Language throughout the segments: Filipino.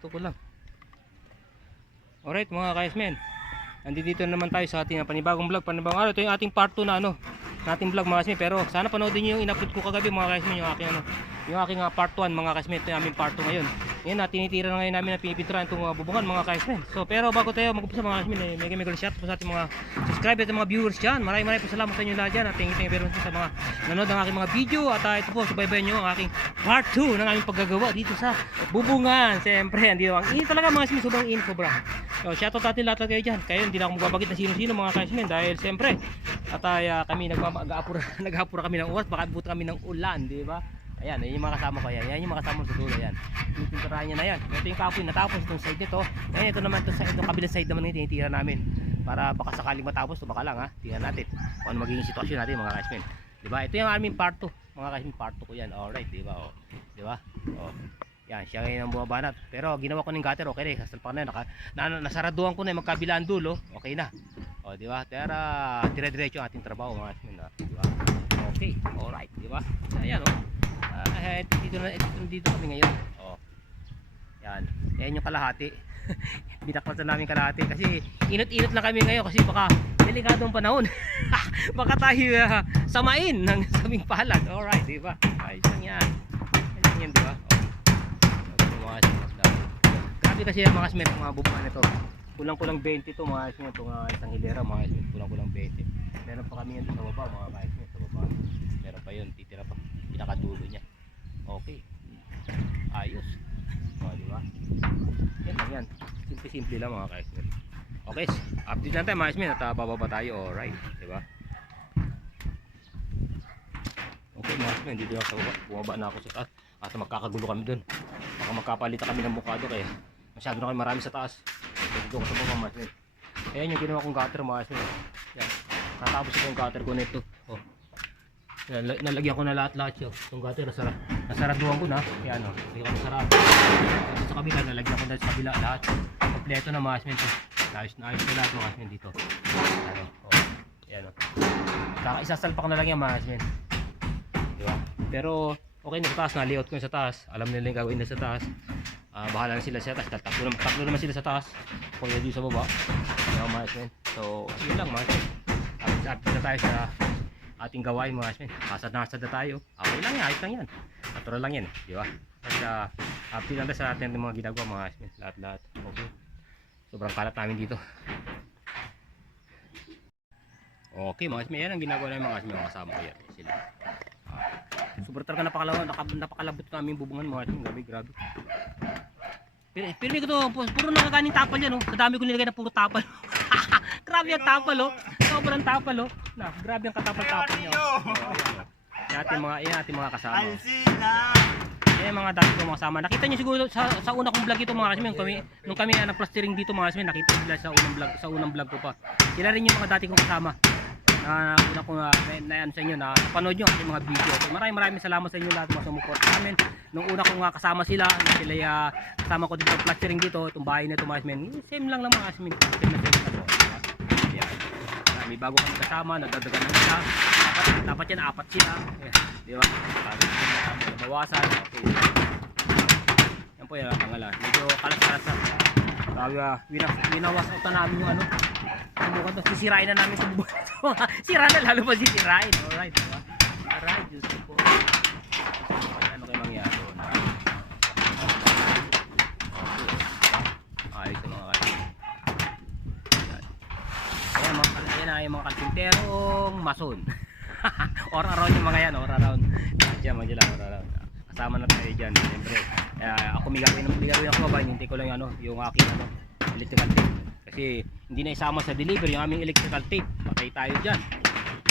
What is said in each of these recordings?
luto ko lang. Alright mga ka-S-Men, nandito naman tayo sa ating panibagong vlog, panibagong araw. Ito yung ating part 2 na nating vlog mga ka-S-Men. Pero sana panoodin nyo yung in-upload ko kagabi mga ka-S-Men, yung aking part 1 mga ka-S-Men. Ito yung aming part 2 ngayon. Ngayon tinitira na ngayon namin na pinipinturan itong bubungan mga ka-S-Men. So pero bago tayo mag-umpisa mga ka-S-Men, may shout po sa ating mga subscribers at mga viewers dyan. Maraming po salamat sa inyo lahat dyan. At thank you very much sa mga nanood ng aking mga video. At ito po, subaybayan nyo ang aking part 2 ng aming paggagawa dito sa bubungan. Siyempre, andito ang init talaga mga ka-S-Men, sobrang init sobra. So shoutout natin lahat kayo dyan. Kayo hindi na ako magbabagit na sino-sino mga ka-S-Men, dahil siyempre at kami naghapura kami ng oras, baka abot kami ng ulan, di ba? Ayan, yung mga kasama ko yan. Yan yung mga kasama sa dulo yan. Pinturahan niya na yan. Ito yung kapoy natapos itong side nito. Ayan, ito naman itong kabilang side naman yung tinitira namin. Para baka sakaling matapos, baka lang ha. Tingnan natin kung ano magiging sitwasyon natin mga ka-S-Men. Di ba? Ito yung aming part 2. Mga ka-S-Men, part 2 ko yan. Alright, di ba? Oh. Di ba? Oh. Yan, siya ngayon ang bumabanat. Pero ginawa ko ng gutter, okay na. Kasalpan na yun. Nasaraduhan ko na yung magkabilaan dulo. Okay na. O, di ba? Pero dire-diretso ang ating trabaho mga ka-S-Men. Di ba? Okay, alright. Di ba? Ayan, oh. Dito kami ngayon. Oh. Yan. Yan yung kalahati. Binaklasan namin kalahati kasi inot-inot lang kami ngayon kasi baka delikadong panahon. Baka tayo samain ng saming palad. Alright, di ba? Ayos lang yan. Ayos lang yan, di ba? Oh. Grabe kasi mga ka-S-Men, mga bubungan nito. Kulang-kulang 20 to mga ka-S-Men, itong isang hilera mga ka-S-Men, kulang-kulang 20. Meron pa kami yan sa baba mga ka-S-Men, sa baba. Meron pa yun, titira pa. Pinakadulo niya. Okay. Ayos. O, di ba? Yan lang yan. Simple-simple lang mga ka-S-Men. Okay, update lang tayo mga ka-S-Men at bababa tayo. Alright, di ba? Okay mga ka-S-Men, dito na sa baba. Bumaba na ako sa taas. At magkakagulo kami dun. Baka magkapalitan kami ng mukado kaya masyado na kami marami sa taas. Dito ko sa baba mga ka-S-Men. Ayan yung ginawa kong gutter mga ka-S-Men. Yan. Natapos ko yung gutter ko nito. Oh. Nalagyan ko na lahat-lahat yun. Itong gutter nasaraduhan ko na. Yan o. Hindi ko nasarado. Dito sa kabila nalagyan ko na sa kabila lahat. Kompleto na mga ka-S-Men. Ayos na lahat mga ka-S-Men dito. Ano, o. Yan o. Saka isasalpak na lang yan mga ka-S-Men. Diba? Pero okay na sa taas. Naliot ko sa taas. Alam nila yung gagawin na sa taas. Bahala na sila sa taas. Tatlo naman sila sa taas. Kung yun sa baba. Diba mga ka-S-Men. So yun lang mga ka-S-Men. Update na tayo sa ating gawain mga ka-S-Men. Nasad na tayo. Okay lang yan, ayos lang yan. Natural lang yan, di ba? At update lang tayo sa ating mga ginagawa mga ka-S-Men. Lahat. Okay. Sobrang kalat namin dito. Okay mga ka-S-Men, yan ang ginagawa namin mga ka-S-Men. Mga kasama ko yan. Sila. Sobrang talaga napakalabot namin bubungan mga ka-S-Men. Grabe. Pero ko to, puro nakakaning tapal yan, oh. Sa dami ko nilagay na puro tapal. Grabe ang tapal, oh. Sobrang tapal, oh. Grabe ang katapal-tapal niya. Yan ating mga kasama. Yan mga dati kong mga kasama. Nakita niyo siguro sa una kong vlog ito mga ka-S-Men. Nung kami nag-plastering dito mga ka-S-Men, nakita nila sa unang vlog ko pa. Sila rin yung mga dati kong kasama. Na una ko na sa inyo na napanood nyo ang mga video. So, maraming salamat sa inyo lahat mga sumuport sa amin. Nung una ko nga kasama sila kasama ko dito plastering dito, itong bahay na ito mga ka-S-Men. Same lang mga ka-S-Men. May bago kami kasama, nadadagan na sila. Dapat yan, 4 sila. Di ba? Bawasan. Okay. Yan po yan, pangalan. Medyo kalas-kalas na. Winawas out na namin yung Bukan to, sisirain na namin sa buwan ito. Sira na, lalo pa sisirain. Alright, diba? Alright, Diyos ko po. Ano kayo mangyari? Ayos yung mga kayo. Ayan yung mga kalsinterong mason. Or around yung mga yan, or around. Diyan, or around. Kasama na tayo dyan, siyempre. Ako may gawin ako ba, hindi ko lang yung aking electrical tape. Kasi hindi na isama sa delivery yung aming electrical tape. Patay tayo dyan.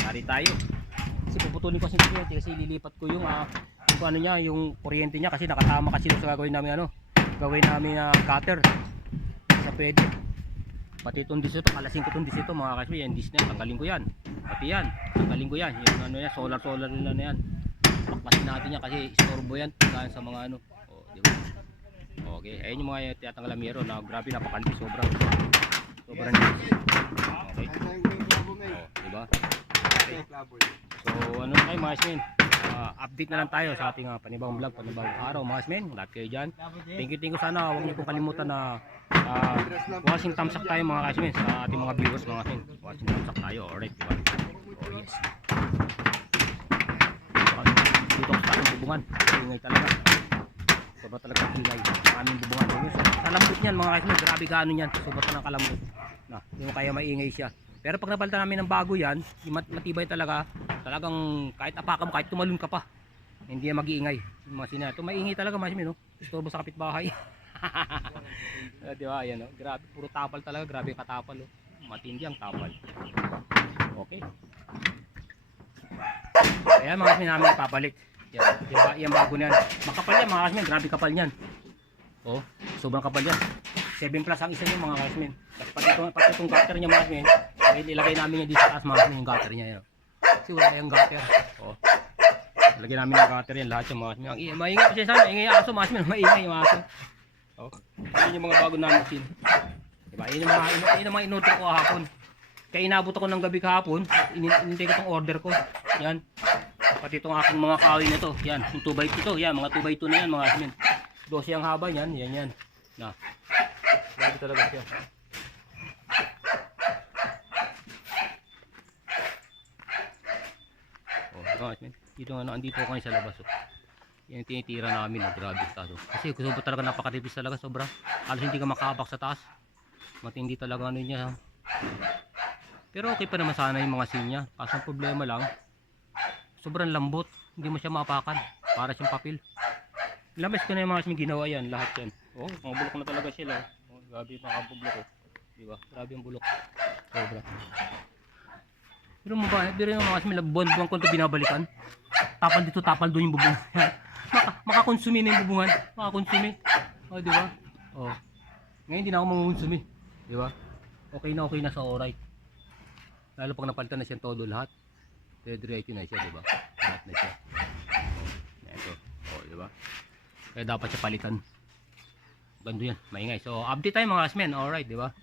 Nari tayo. Kasi puputulin ko kasi kuryente kasi lilipat ko yung yung kuryente niya kasi nakatama kasi sa gagawin namin gawin namin cutter. Sa pwede. Pati itong disito, kalasin ko itong disito mga ka-S-Men. Yan dis na, tanggalin ko yan. Pati yan, tanggalin ko yan. Yung solar nila na yan. Pakpasin natin yan kasi istorbo yan. Tanggalin sa mga di ba? Okay, ayun yung mga tiyatanggal na mero na grabe napakalpi sobrang nice. Okay. Diba? Okay. So ano kayo mga ka-S-Men? Update na lang tayo sa ating panibagong vlog, panibagong araw mga kasmen. Lahat kayo dyan. Thank you. Sana huwag niyo pong kalimutan na watching thumbs up tayo mga kasmen sa ating mga viewers mga kasmen. Watching thumbs up tayo. Alright, diba? Oh yes. Dito ko sa ating bubungan. Ingay talaga. Soba talaga ingay. Aming bubungan. Kalambot niyan mga kasmen. Grabe gaano yan. Soba talaga kalambot. Hindi mo kaya maingay siya. Pero pag napalitan namin ng bago yan, matibay talaga. Talagang kahit apakan mo, kahit tumalun ka pa, hindi yan mag-iingay. Yung mga sina, ito maingay talaga mas no? Istorbo sa kapitbahay. Diba, ayan oh. Grabe, puro tapal talaga. Grabe yung katapal oh. Matindi ang tapal. Okay. Ayan mga kasmin namin ipapalik. Yan, diba, yan bago na yan. Makapal yan mga kasmin, grabe kapal yan. Oh, sobrang kapal yan. 7 plus ang isa niya mga kasmin. Pati itong gutter niya mga kasmin, ilagay namin yan dito sa taas mga kasmin yung gutter niya yan. Kasi wala yung gutter. Oh. Ilagay namin yung gutter yan lahat yung mga kasmin. Maingay pa siya sa amin, ingay aso mga kasmin, maingay yung aso. Oh. Yan yung mga bago namin sin. Diba? Yun yung mga inorder ko kahapon. Kaya inabot ako ng gabi kahapon, inintay ko itong order ko. Yan. Pati itong aking mga kahoy na to. Yan, yung 2x2 to. Yan, mga 2x2 na yan mga kasmin. 12 ang haba yan, yan. Na. Grabe talaga siya. Oh, kasmin. Dito andito ako ngayon sa labas. Oh. Yan yung tinitira namin. Oh. Grabe tayo. Kasi gusto ba talaga napakatipis talaga sobra. Halos hindi ka makaabak sa taas. Matindi talaga ano niya. Pero okay pa naman sana yung mga sinya. Kaso ang problema lang, sobrang lambot. Hindi mo siya maapakan. Para siyang papel. Labas ko na yung mga kasmin ginawa yan. Lahat yan. Oh, mga bulok na talaga sila. Oh, grabe yung nakabulok ko. Diba? Grabe yung bulok. Sobra. Pero mo ba, pero yung mga kasmin, buwan-buwan ko ito binabalikan. Tapal dito, tapal doon yung bubungan. Makakonsumi na yung bubungan. Makakonsumi. Oh, diba? Oh. Ngayon hindi na ako mangonsumi. Diba? Okay na sa alright. Lalo pag napalitan na siyang todo lahat. Dead-ready na siya, diba? Lahat na siya. Oh, ito. Oh, diba? Kaya dapat siya palitan. Ganda yan, maingay. So, update tayo mga kasmen. Alright, diba?